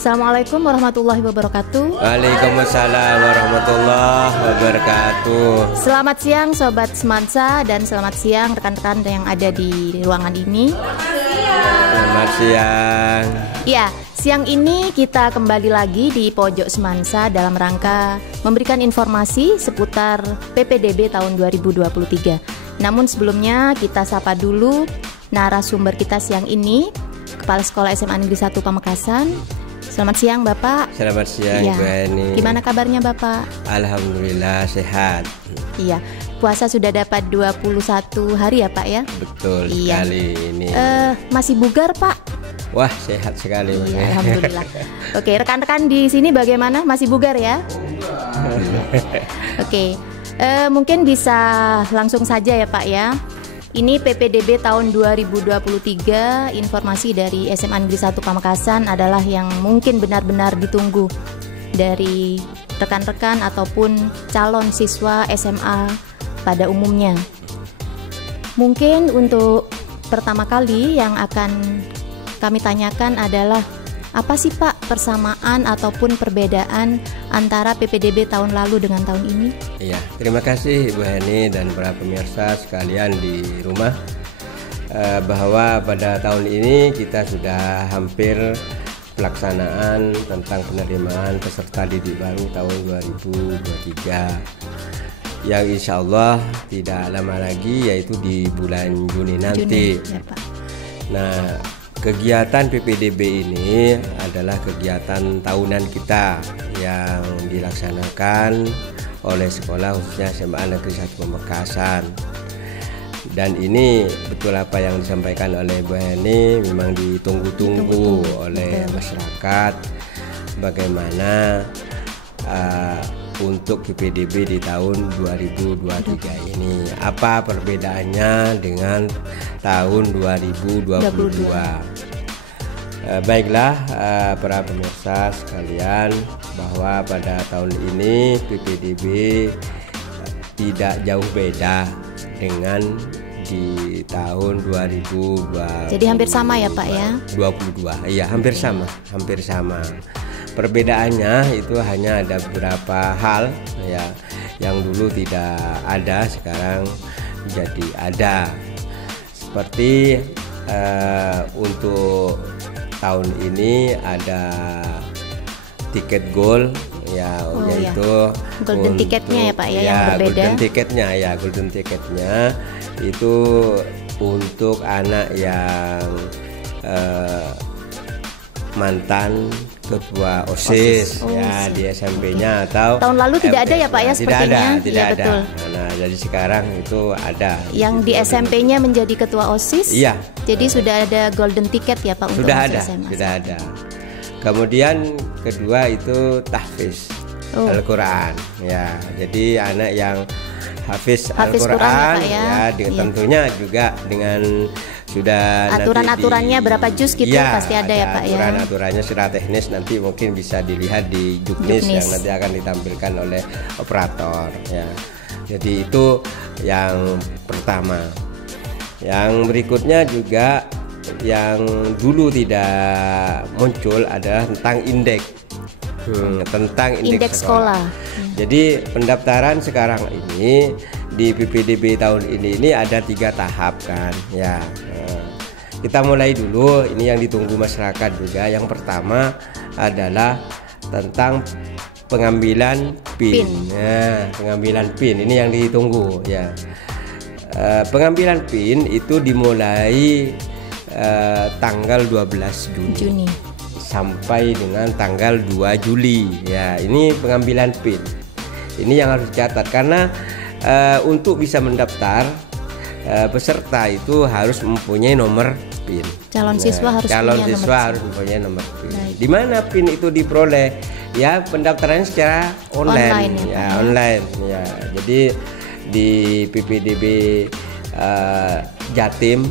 Assalamualaikum warahmatullahi wabarakatuh. Waalaikumsalam warahmatullahi wabarakatuh. Selamat siang Sobat Semansa dan selamat siang rekan-rekan yang ada di ruangan ini. Selamat siang. Ya, siang ini kita kembali lagi di Pojok Semansa dalam rangka memberikan informasi seputar PPDB tahun 2023. Namun sebelumnya kita sapa dulu narasumber kita siang ini, Kepala Sekolah SMA Negeri 1 Pamekasan. Selamat siang Bapak. Selamat siang ya. Bu Eni. Gimana kabarnya Bapak? Alhamdulillah sehat. Iya, puasa sudah dapat 21 hari ya Pak ya? Betul iya. sekali ini. Masih bugar Pak? Wah, sehat sekali. Iya, alhamdulillah. Oke, rekan-rekan di sini bagaimana? Masih bugar ya? Oke, mungkin bisa langsung saja ya Pak ya. Ini PPDB tahun 2023, informasi dari SMA Negeri 1 Pamekasan adalah yang mungkin benar-benar ditunggu dari rekan-rekan ataupun calon siswa SMA pada umumnya. Mungkin untuk pertama kali yang akan kami tanyakan adalah apa sih Pak persamaan ataupun perbedaan antara PPDB tahun lalu dengan tahun ini? Iya, terima kasih Bu Heni dan para pemirsa sekalian di rumah, bahwa pada tahun ini kita sudah hampir pelaksanaan tentang penerimaan peserta didik baru tahun 2023 yang insya Allah tidak lama lagi, yaitu di bulan Juni nanti. Ya, Pak. Nah, kegiatan PPDB ini adalah kegiatan tahunan kita yang dilaksanakan oleh sekolah khususnya SMA Negeri 1 Pamekasan. Dan ini betul apa yang disampaikan oleh Bu Heni, memang ditunggu-tunggu oleh masyarakat bagaimana untuk PPDB di tahun 2023 ini. Apa perbedaannya dengan tahun 2022? Baiklah para pemirsa sekalian, bahwa pada tahun ini PPDB tidak jauh beda dengan di tahun 2022. Jadi hampir sama ya Pak ya? 22, iya hampir sama. Perbedaannya itu hanya ada beberapa hal ya, yang dulu tidak ada sekarang jadi ada. Seperti untuk tahun ini ada tiket gold ya, yaitu golden tiketnya ya Pak ya, yang berbeda. Golden tiketnya itu untuk anak yang mantan ketua OSIS ya di SMP-nya, atau tahun lalu tidak ada ya Pak ya sepertinya. Tidak ada. Betul. Nah, jadi sekarang itu ada. Yang di SMP-nya menjadi ketua OSIS. Iya. Jadi sudah ada golden ticket ya Pak untuk SMA. Sudah ada. Kemudian kedua itu tahfiz Al-Quran ya. Jadi anak yang hafiz Al-Quran ya, tentunya juga dengan sudah aturan-aturannya berapa juz gitu ya, pasti ada ya Pak ya. Aturan-aturannya secara teknis nanti mungkin bisa dilihat di juknis yang nanti akan ditampilkan oleh operator ya. Jadi itu yang pertama. Yang berikutnya juga yang dulu tidak muncul adalah tentang indeks. Tentang indeks sekolah. Jadi pendaftaran sekarang ini di PPDB tahun ini ada 3 tahap kan ya. Kita mulai dulu, ini yang ditunggu masyarakat juga. Yang pertama adalah tentang pengambilan PIN. Ya, pengambilan PIN ini yang ditunggu ya. Pengambilan PIN itu dimulai tanggal 12 Juni sampai dengan tanggal 2 Juli ya. Ini pengambilan PIN. Ini yang harus dicatat, karena untuk bisa mendaftar peserta itu harus mempunyai nomor PIN. Calon siswa harus mempunyai nomor PIN. Di mana PIN itu diperoleh? Ya, pendaftarannya secara online ya. Jadi di PPDB Jatim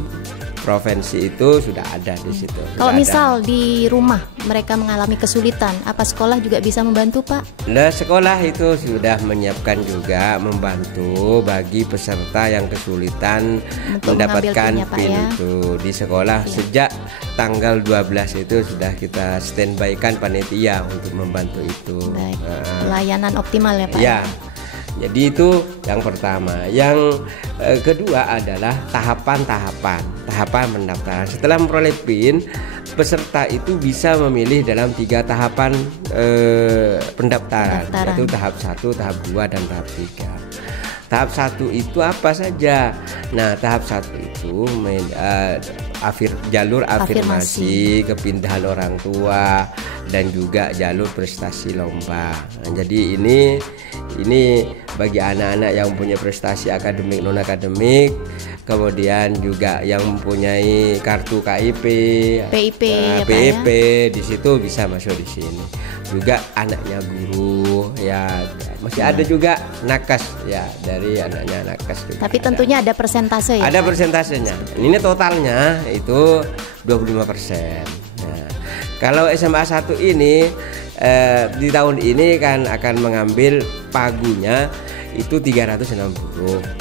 provinsi itu sudah ada di situ. Kalau misal di rumah mereka mengalami kesulitan, apa sekolah juga bisa membantu Pak? Nah, sekolah itu sudah menyiapkan juga membantu bagi peserta yang kesulitan mendapatkan PIN itu di sekolah sejak tanggal 12 itu sudah kita standby-kan panitia untuk membantu itu. Baik. Pelayanan optimal ya Pak? Ya. Jadi itu yang pertama. Yang kedua adalah tahapan pendaftaran. Setelah memperoleh PIN, peserta itu bisa memilih dalam 3 tahapan pendaftaran, yaitu tahap 1, tahap 2, dan tahap 3. Tahap 1 itu apa saja? Nah, tahap 1 itu jalur afirmasi, kepindahan orang tua, dan juga jalur prestasi lomba. Nah, jadi ini bagi anak-anak yang mempunyai prestasi akademik non akademik, kemudian juga yang mempunyai kartu KIP, PIP, di situ bisa masuk di sini. Juga anaknya guru, ya masih ada juga nakes ya, dari anaknya nakes juga. Tapi tentunya ada persentase ya? Ada persentasenya. Ini totalnya itu 25%. Nah, kalau SMA 1 ini di tahun ini kan akan mengambil pagunya itu 360.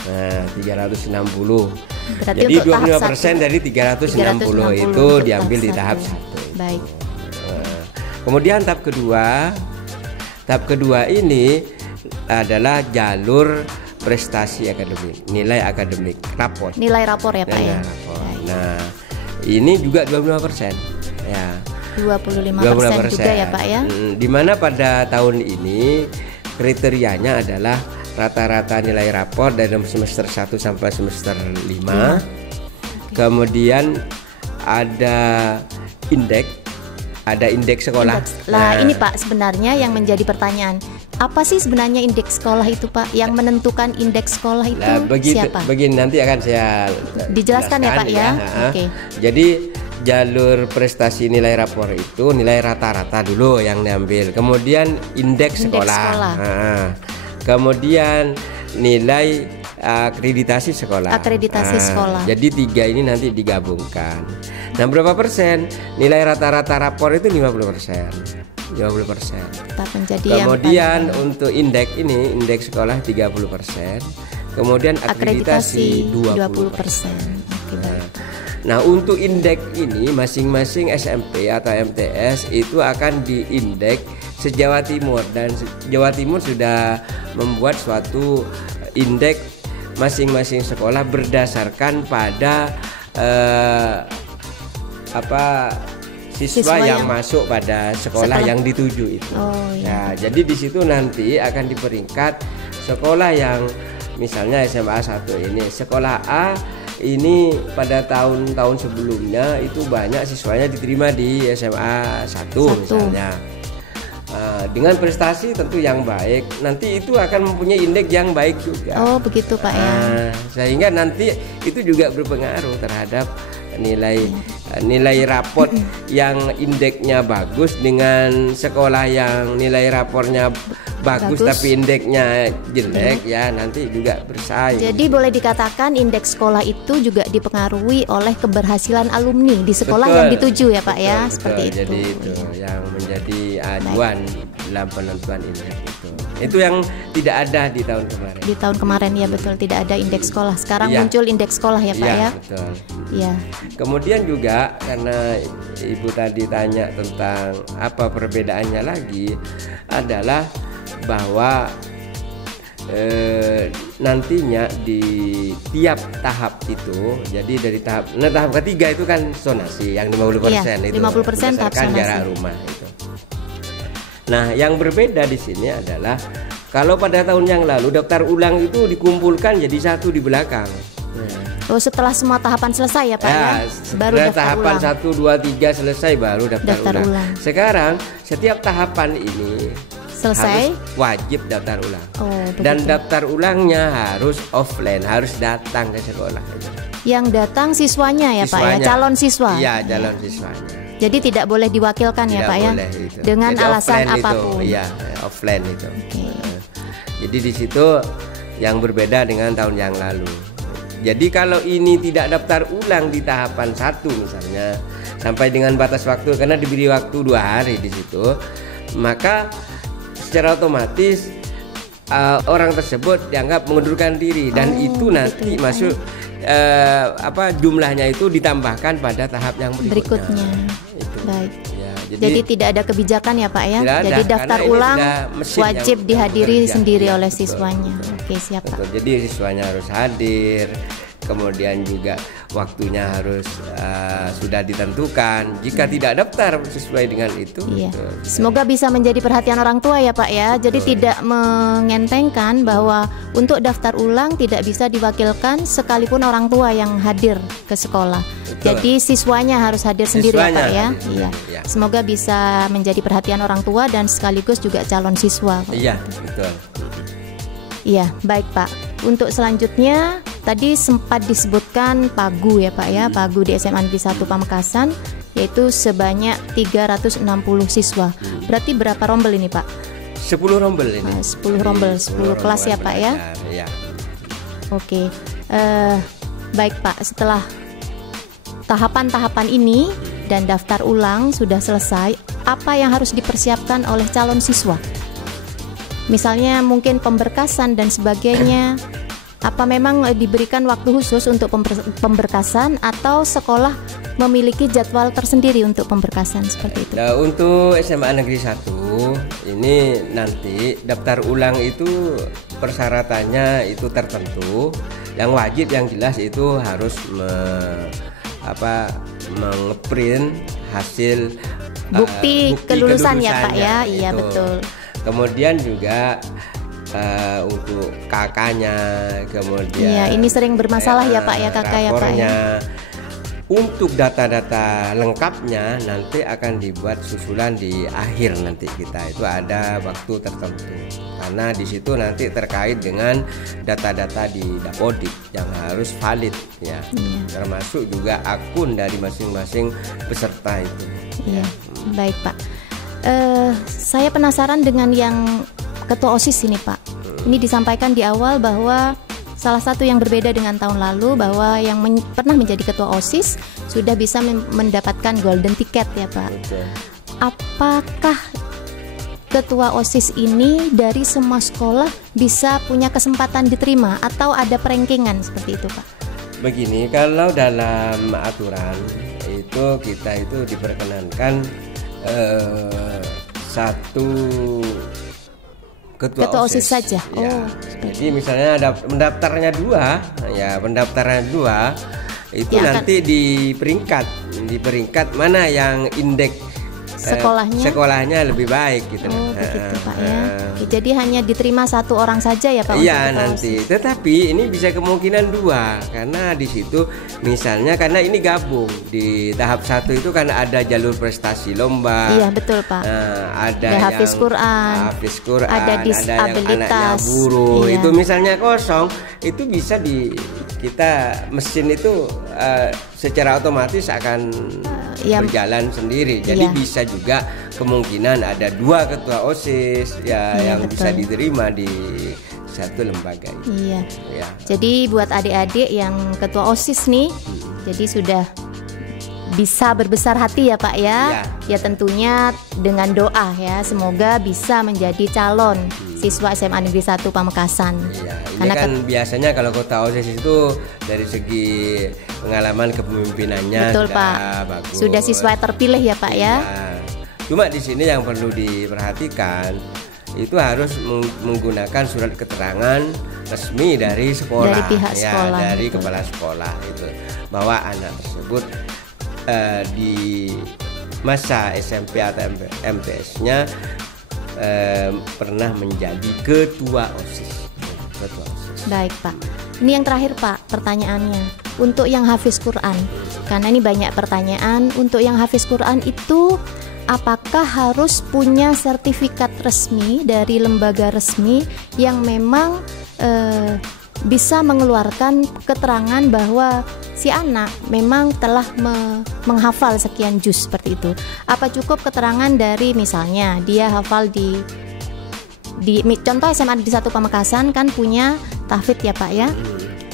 Nah, 360. Berarti jadi 25% dari 360 itu diambil di tahap 1. Baik. Kemudian tahap kedua ini adalah jalur prestasi akademik, nilai akademik, rapor. Nilai rapor ya Pak ya. Nah, ini juga 25%. Ya. 25% juga ya Pak ya. Dimana pada tahun ini kriterianya adalah rata-rata nilai rapor dari semester 1 sampai semester 5. Kemudian ada indeks sekolah. Nah, ini Pak sebenarnya yang menjadi pertanyaan, apa sih sebenarnya indeks sekolah itu Pak? Yang menentukan indeks sekolah itu siapa? Begini nanti akan saya dijelaskan ya Pak ya. Oke. Jadi jalur prestasi nilai rapor itu nilai rata-rata dulu yang diambil, kemudian indeks sekolah. Kemudian nilai akreditasi sekolah. Sekolah. Jadi 3 ini nanti digabungkan. Nah, berapa persen? Nilai rata-rata rapor itu 50%. 50%. Kemudian untuk indeks sekolah 30%. Kemudian akreditasi 20%. Nah, untuk indeks ini masing-masing SMP atau MTS itu akan diindeks se-Jawa Timur, dan Jawa Timur sudah membuat suatu indeks masing-masing sekolah berdasarkan pada siswa yang masuk pada sekolah yang dituju itu. Nah, jadi di situ nanti akan diperingkat sekolah yang misalnya SMA 1 ini, sekolah A ini pada tahun-tahun sebelumnya itu banyak siswanya diterima di SMA 1 misalnya. Dengan prestasi tentu yang baik, nanti itu akan mempunyai indeks yang baik juga. Oh begitu Pak ya. Sehingga nanti itu juga berpengaruh terhadap nilai raport yang indeksnya bagus dengan sekolah yang nilai rapornya bagus tapi indeksnya jelek ya, nanti juga bersaing. Jadi boleh dikatakan indeks sekolah itu juga dipengaruhi oleh keberhasilan alumni di sekolah yang dituju ya Pak ya, seperti itu. Jadi itu yang menjadi acuan dalam penentuan indeks itu. Itu yang tidak ada di tahun kemarin. Di tahun kemarin ya betul, tidak ada indeks sekolah. Sekarang muncul indeks sekolah ya Pak ya. Betul. Ya. Kemudian juga karena Ibu tadi tanya tentang apa perbedaannya lagi, adalah bahwa nantinya di tiap tahap itu, jadi dari tahap ketiga itu kan zonasi yang 50% itu 50% tahap zonasi, jarak rumah itu. Nah, yang berbeda di sini adalah kalau pada tahun yang lalu daftar ulang itu dikumpulkan jadi satu di belakang. Setelah semua tahapan selesai ya Pak ya? Baru daftar tahapan ulang. 1, 2, 3 selesai baru daftar ulang. Sekarang setiap tahapan ini selesai harus wajib daftar ulang. Dan daftar ulangnya harus offline, harus datang ke sekolah. Yang datang siswanya ya Pak ya, calon siswa. Iya, calon siswanya. Jadi tidak boleh diwakilkan ya Pak ya, dengan jadi alasan apapun. Iya, offline itu. Jadi di situ yang berbeda dengan tahun yang lalu. Jadi kalau ini tidak daftar ulang di tahapan 1 misalnya sampai dengan batas waktu, karena diberi waktu 2 hari di situ, maka secara otomatis orang tersebut dianggap mengundurkan diri, dan itu nanti masuk jumlahnya itu ditambahkan pada tahap yang berikutnya. Itu. Baik. Ya, jadi tidak ada kebijakan ya Pak ya. Jadi daftar ulang wajib dihadiri sendiri oleh siswanya. Oke, siap Pak. Jadi siswanya harus hadir. Kemudian juga waktunya harus sudah ditentukan. Jika tidak daftar sesuai dengan itu, iya. Semoga bisa menjadi perhatian orang tua ya Pak ya. Jadi tidak mengentengkan bahwa untuk daftar ulang tidak bisa diwakilkan sekalipun orang tua yang hadir ke sekolah. Betul. Jadi siswanya harus hadir sendiri ya Pak ya. Iya. Ya. Semoga bisa menjadi perhatian orang tua dan sekaligus juga calon siswa. Iya, betul. Iya, baik Pak. Untuk selanjutnya tadi sempat disebutkan pagu ya Pak ya, pagu di SMA Negeri 1 Pamekasan yaitu sebanyak 360 siswa. Berarti berapa rombel ini Pak? 10 rombel ini. 10 rombel, 10 kelas ya Pak ya? Iya. Oke, baik Pak, setelah tahapan-tahapan ini dan daftar ulang sudah selesai, apa yang harus dipersiapkan oleh calon siswa? Misalnya mungkin pemberkasan dan sebagainya. Apa memang diberikan waktu khusus untuk pemberkasan atau sekolah memiliki jadwal tersendiri untuk pemberkasan seperti itu? Nah, untuk SMA Negeri 1 ini nanti daftar ulang itu persyaratannya itu tertentu. Yang wajib yang jelas itu harus mengeprint hasil bukti kelulusan ya Pak ya. Iya betul. Kemudian juga untuk kakaknya, kemudian iya, ini sering bermasalah ya Pak ya kakak ya Pak ya. Untuk data-data lengkapnya nanti akan dibuat susulan di akhir nanti kita itu ada waktu tertentu karena di situ nanti terkait dengan data-data di Dapodik yang harus valid ya, termasuk juga akun dari masing-masing peserta itu. Iya, baik Pak. Saya penasaran dengan yang Ketua OSIS ini Pak. Ini disampaikan di awal bahwa salah satu yang berbeda dengan tahun lalu bahwa yang pernah menjadi Ketua OSIS sudah bisa mendapatkan golden ticket ya Pak. Betul. Apakah Ketua OSIS ini dari semua sekolah bisa punya kesempatan diterima atau ada perankingan seperti itu Pak? Begini, kalau dalam aturan itu kita itu diperkenankan satu Ketua OSIS saja. Ya. Jadi misalnya ada pendaftarnya dua itu ya, nanti di peringkat mana yang indeks sekolahnya lebih baik gitu. Begitu Pak ya. Jadi hanya diterima satu orang saja ya Pak? Iya nanti. Tetapi ini bisa kemungkinan dua karena di situ misalnya karena ini gabung di tahap 1 itu kan ada jalur prestasi lomba. Iya betul Pak. Ada yang Hafiz Quran, ada disabilitas, ada yang anaknya buruh. Iya. Itu misalnya kosong, itu bisa kita mesin itu secara otomatis akan berjalan sendiri. Jadi bisa juga kemungkinan ada 2 ketua OSIS yang betul. Bisa diterima di satu lembaga itu. Iya. Ya. Jadi buat adik-adik yang ketua OSIS nih, jadi sudah bisa berbesar hati ya Pak ya. Ya tentunya dengan doa ya, semoga bisa menjadi calon siswa SMA Negeri 1 Pamekasan. Iya, ini kan biasanya kalau kota OSIS itu dari segi pengalaman kepemimpinannya betul, sudah Pak. Bagus. Sudah siswa terpilih ya Pak ya. Cuma di sini yang perlu diperhatikan itu harus menggunakan surat keterangan resmi dari sekolah, dari pihak sekolah, dari kepala sekolah itu bahwa anak tersebut di masa SMP atau MTS-nya pernah menjadi ketua OSIS. Baik Pak. Ini yang terakhir Pak pertanyaannya. Untuk yang hafiz Quran, karena ini banyak pertanyaan. Untuk yang hafiz Quran itu apakah harus punya sertifikat resmi dari lembaga resmi yang memang bisa mengeluarkan keterangan bahwa si anak memang telah menghafal sekian juz seperti itu? Apa cukup keterangan dari misalnya dia hafal di contoh SMA Negeri 1 Pamekasan kan punya tahfidz ya Pak ya?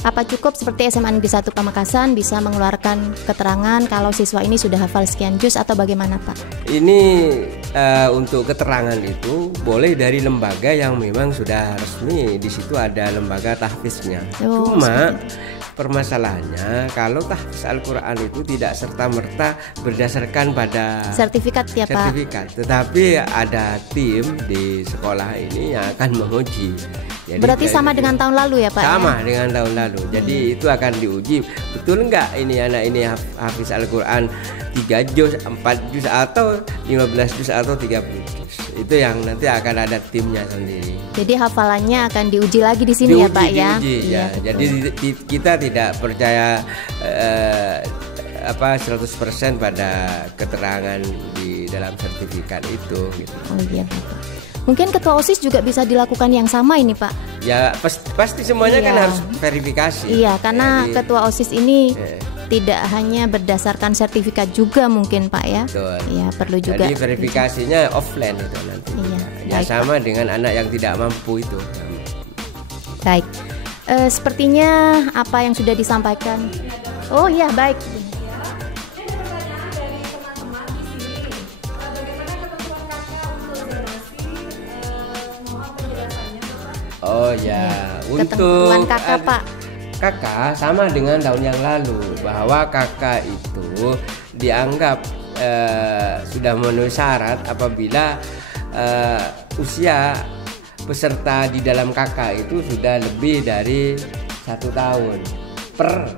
Apa cukup seperti SMA Negeri 1 Pamekasan bisa mengeluarkan keterangan kalau siswa ini sudah hafal sekian juz atau bagaimana Pak? Ini untuk keterangan itu boleh dari lembaga yang memang sudah resmi, di situ ada lembaga tahfidznya. Cuma permasalahannya kalau tahfiz Al-Quran itu tidak serta-merta berdasarkan pada sertifikat ya Pak. Sertifikat, tetapi ada tim di sekolah ini yang akan menguji. Jadi, berarti sama dengan tahun lalu ya Pak? Sama dengan tahun lalu. Jadi itu akan diuji, betul nggak ini anak ini hafiz Al-Quran 3 juz, 4 juz atau 15 juz atau 30 juz. Itu yang nanti akan ada timnya sendiri. Jadi hafalannya akan diuji lagi di sini ya Pak ya? Iya. Jadi kita tidak percaya 100% pada keterangan di dalam sertifikat itu gitu. Oh iya Pak. Mungkin ketua OSIS juga bisa dilakukan yang sama ini Pak? Ya pasti semuanya kan harus verifikasi. Iya, karena ketua OSIS ini tidak hanya berdasarkan sertifikat juga mungkin Pak ya. Betul. Ya perlu juga. Jadi verifikasinya offline itu nanti. Iya. Ya sama dengan anak yang tidak mampu itu. Baik. Sepertinya apa yang sudah disampaikan. Oh iya baik. Oh ya, untuk kakak Pak. Kakak sama dengan tahun yang lalu, bahwa kakak itu dianggap sudah memenuhi syarat apabila usia peserta di dalam kakak itu sudah lebih dari 1 tahun per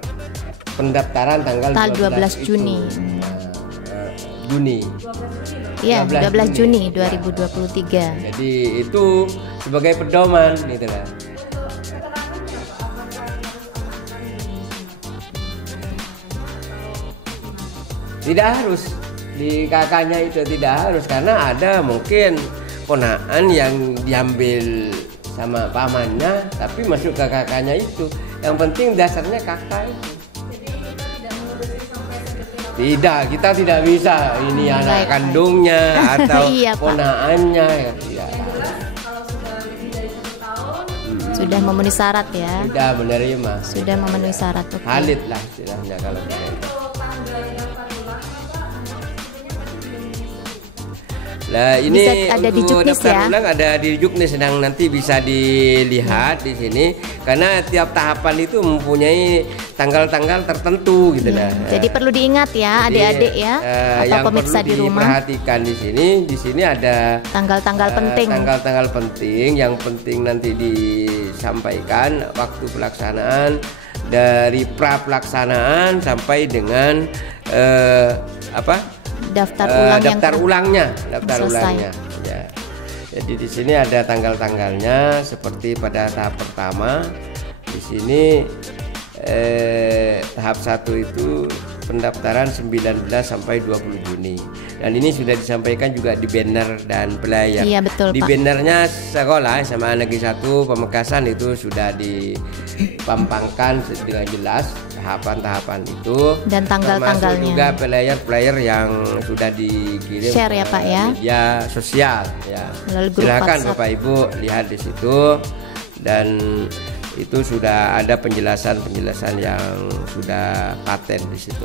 pendaftaran tanggal 12 Juni. Juni. Iya, 12 Juni 2023. Jadi itu sebagai pedoman gitu lah. Tidak harus di kakaknya itu, tidak harus, karena ada mungkin ponaan yang diambil sama pamannya tapi masuk ke kakaknya itu. Yang penting dasarnya kakak itu. Tidak, kita tidak bisa ini anak kandungnya atau iya, ponaannya ya, tidak. Sudah memenuhi syarat ya. Sudah menerima. Sudah memenuhi syarat. Okay. Valid lah istilahnya kalau gitu. Nah ini bisa ada di Juknis ya. Ulang ada di Juknis, sedang nanti bisa dilihat di sini karena tiap tahapan itu mempunyai tanggal-tanggal tertentu gitu lah. Jadi perlu diingat ya adik-adik ya atau pemirsa di rumah. Perhatikan di sini ada tanggal-tanggal penting. Tanggal-tanggal penting yang penting nanti disampaikan waktu pelaksanaan dari pra pelaksanaan sampai dengan daftar ulangnya ya. Jadi di sini ada tanggal-tanggalnya seperti pada tahap pertama. Di sini tahap 1 itu pendaftaran 19 sampai 20 Juni. Dan ini sudah disampaikan juga di banner dan flyer. Iya, betul, di Pak. bannernya sekolah SMA Negeri 1 Pamekasan itu sudah dipampangkan dengan jelas tahapan-tahapan itu dan tanggal-tanggalnya. Juga flyer yang sudah dikirim share ya Pak ya. Media sosial ya. WhatsApp. Silakan Bapak Ibu lihat di situ, dan itu sudah ada penjelasan yang sudah paten di situ.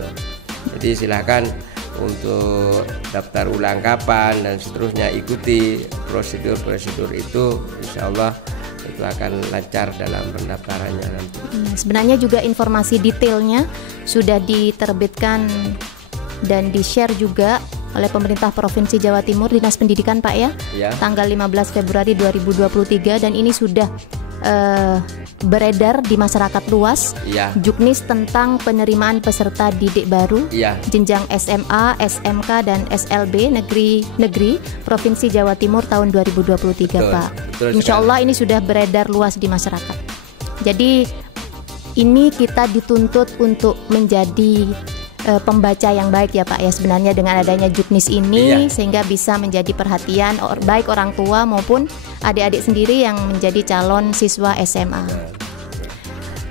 Jadi silakan untuk daftar ulang kapan dan seterusnya, ikuti prosedur itu, insya Allah itu akan lancar dalam pendaftarannya nanti. Sebenarnya juga informasi detailnya sudah diterbitkan dan di-share juga oleh pemerintah Provinsi Jawa Timur, Dinas Pendidikan Pak ya. Tanggal 15 Februari 2023, dan ini sudah beredar di masyarakat luas. Juknis tentang penerimaan peserta didik baru jenjang SMA, SMK dan SLB negeri Provinsi Jawa Timur tahun 2023 Pak. Insya Allah ini sudah beredar luas di masyarakat. Jadi ini kita dituntut untuk menjadi pembaca yang baik ya Pak ya, sebenarnya dengan adanya Juknis ini sehingga bisa menjadi perhatian baik orang tua maupun adik-adik sendiri yang menjadi calon siswa SMA.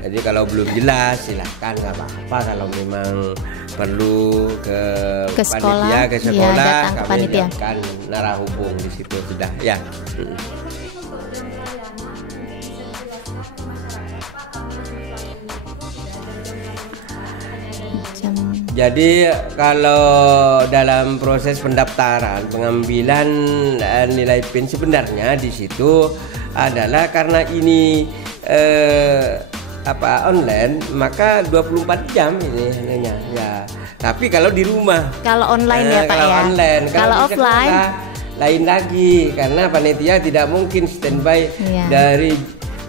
Jadi kalau belum jelas silahkan, nggak apa-apa, kalau memang perlu ke sekolah, datang ke panitia, kami akan narah hubung di situ sudah ya. Jadi kalau dalam proses pendaftaran pengambilan nilai PIN sebenarnya di situ adalah karena ini online, maka 24 jam ini anunya ya. Tapi kalau di rumah. Kalau online ya Pak kalau ya. Online. Kalau offline sekolah, lain lagi karena panitia tidak mungkin standby dari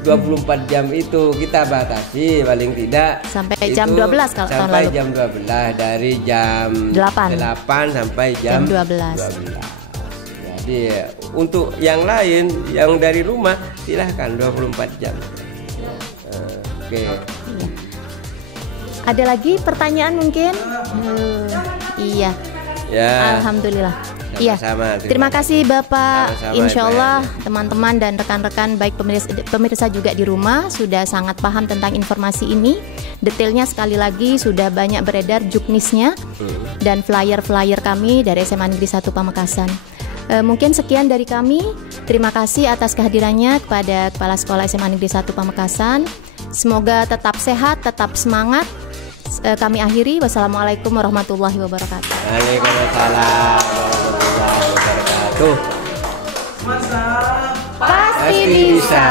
24 jam itu, kita batasi paling tidak sampai jam 12 kalau tahun lalu. Sampai jam 12, dari jam 8 sampai jam 12. Jadi untuk yang lain yang dari rumah silahkan 24 jam. Oke. Iya. Ada lagi pertanyaan mungkin? Iya. Ya. Alhamdulillah. Iya. Terima kasih Bapak. Insya Allah teman-teman dan rekan-rekan baik pemirsa juga di rumah sudah sangat paham tentang informasi ini. Detailnya sekali lagi sudah banyak beredar juknisnya dan flyer-flyer kami dari SMA Negeri 1 Pamekasan. Mungkin sekian dari kami. Terima kasih atas kehadirannya kepada Kepala Sekolah SMA Negeri 1 Pamekasan. Semoga tetap sehat, tetap semangat. Kami akhiri. Wassalamualaikum warahmatullahi wabarakatuh. Waalaikumsalam warahmatullahi wabarakatuh. Pasti bisa.